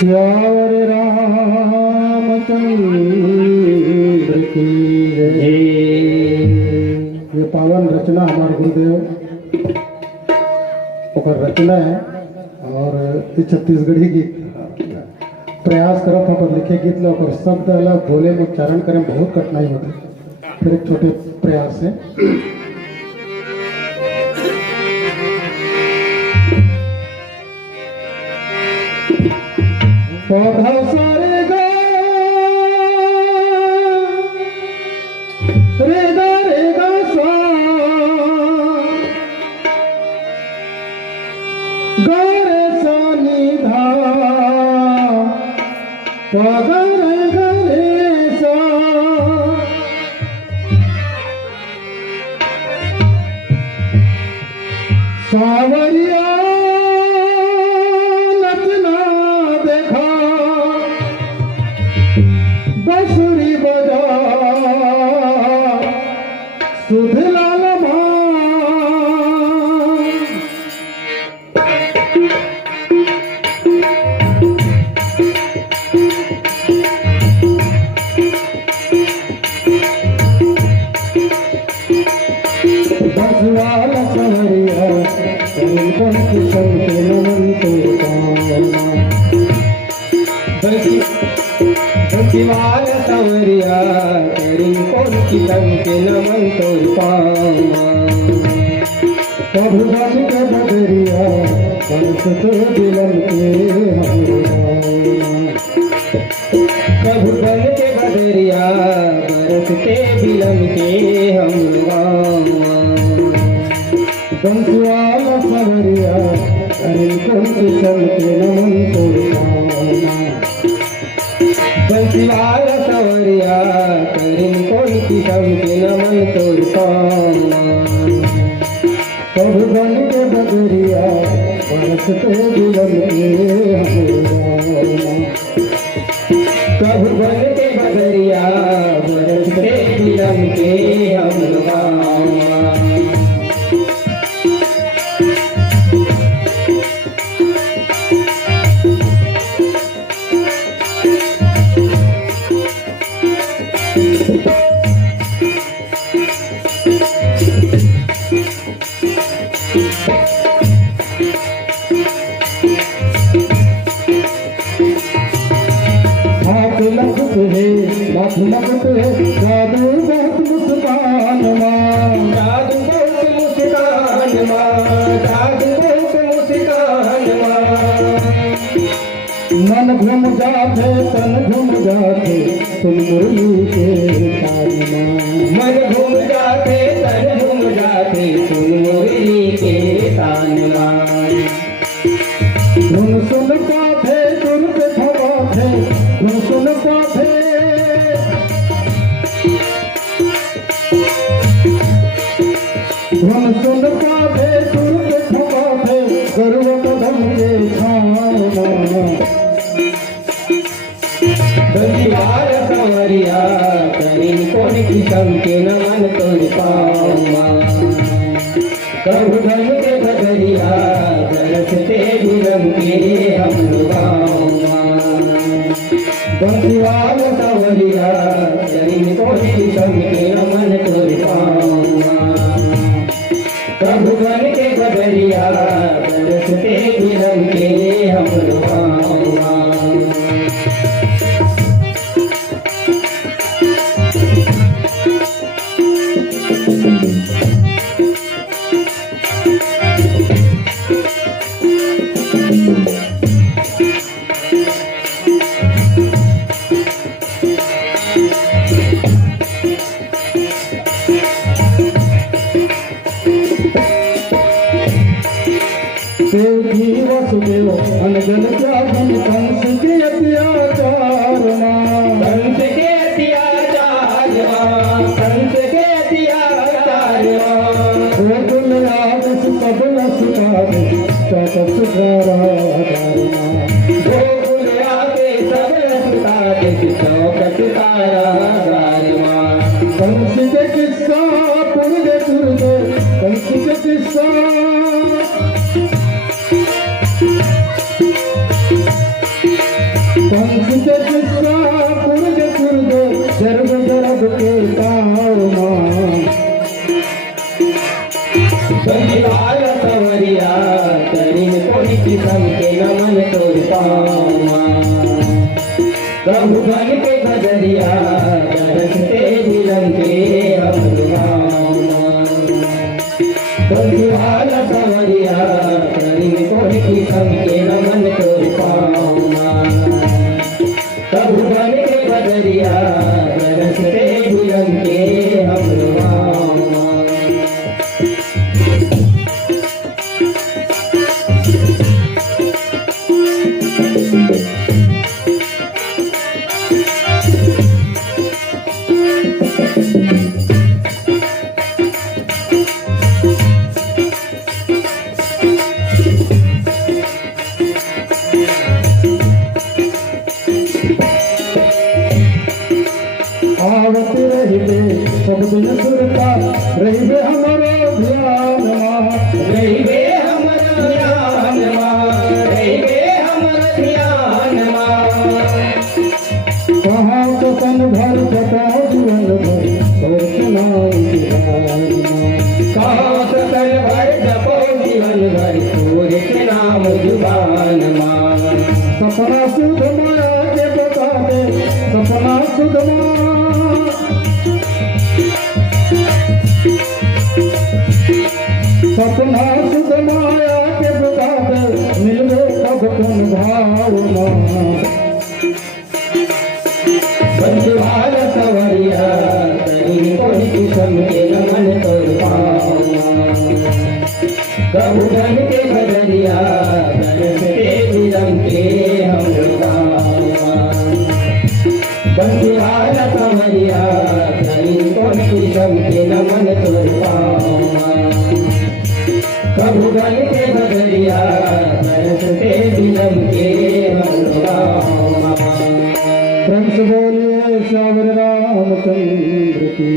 श्यावर रामचंद्र की जय। ये पावन रचना हमारे गुरुदेव ओकर रचना है और ये छत्तीसगढ़ी गीत प्रयास करब पर लिखे गीत ला ओकर शब्द अलग बोले में उच्चारण करे में बहुत कठिनाई होती। फिर एक छोटे प्रयास से पौधा सारे गा रे गा सा गा रे सा नी धा पौधा रे गा रे सा सावरिया बंसुरी बजा सुध लाल बसवाल सवरिया कौन किशन के नमन तो बसवाल सवरिया करी कौन किशन के नमन तो प्रभु बन के बदरिया कंस तो दिलन के प्रभु बन के बदरिया बरसते बिलन के हम बंसवाल सवरिया करी कौन किशन के नमन तो बंसवाल सवरिया करीम कौन किस्म के नमन तोड़ प्रभु बन के बदरिया बरसते बिलन के प्रभु बन के बदरिया बरसते बिलन के हम लगते है जादू बहुत मुस्कान जादू बहुत मुस्कान जादू बहुत मुस्कान मन घूम जाते तन घूम जाते तुम मुरली के तान मन घूम जाते तन घूम जाते तुम मुरली के तान धुन सुन पाते तुम पे थमाते धुन सुन पाते धुन सुन पाते तुम पे थमाते गर्व कदम के बंसीवाल सवरिया करीम कौन किस्म के नमन तोड़ प्रभु धन के बदरिया बरसते बिलन के हम बंसीवाल सवरिया करीम कौन किस्म के नमन तोड़ प्रभु धन के बदरिया बरसते बिलन के हम देखी वसुदेव अनगन त्यागन कंस के अत्याचार कंस के अत्याचार कंस के अत्याचार गोकुल आदस कबल सुकार चौकस गोकुल आदे सबल सुकार चौकस कंस के किस्सा पुरगे तुरगे कंस के किस्सा प्रभु बन के बदरिया बरसते दिलन के बंधुवाला सवरिया करी कोई किस्म के नमन तोर पाऊना प्रभु बन के बदरिया बरसते दिलन के आवत रहिबे सब दिन सुरता रहिबे हमारो ध्यान रहिबे हमारो ध्यान रहिबे हमारो ध्यान कहाँ तो तन भर बता जीवन भर और सुनाई कहाँ तो तन भर जपो जीवन भर और के नाम जुबान सपना सुध माया के बता दे सपना सुध सपना सुध माया के बता दे मिले कब तुम भावना बंधुवाल सवरिया करी कोई किस्म के नमन तोर पाऊना प्रभु बन के बदरिया बरसते दिलन के बंधुवाल सवरिया करी कोई किस्म के नमन तोर पाऊना प्रभु बन के बदरिया बरसते दिलन के प्रेम से बोलिए श्याम रामचंद्र की